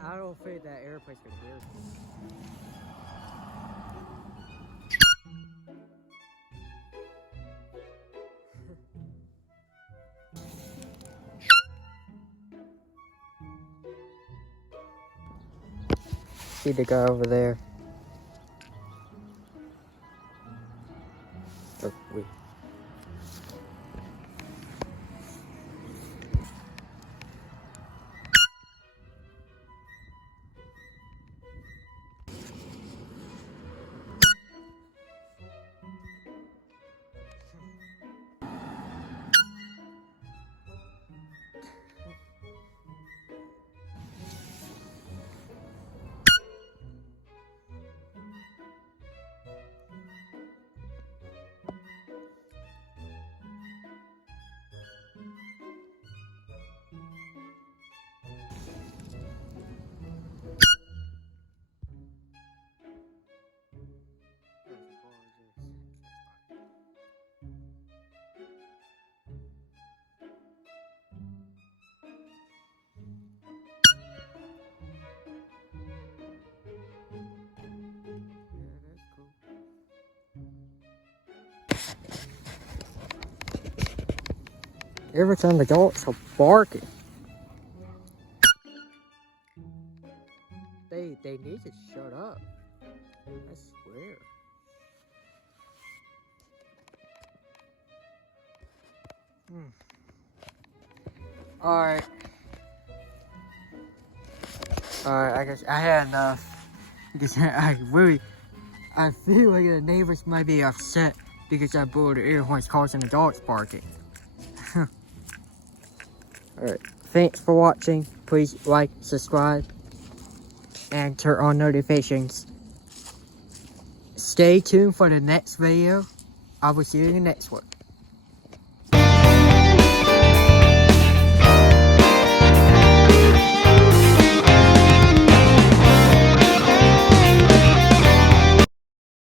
I don't think that airplane's gonna hear me. See the guy over there. Oh, wait. Every time the dogs are barking, they need to shut up. I swear. Alright. Alright, I guess I had enough. Because I feel like the neighbors might be upset because I blew the air horns causing the dogs barking. Alright, thanks for watching. Please like, subscribe, and turn on notifications. Stay tuned for the next video. I will see you in the next one.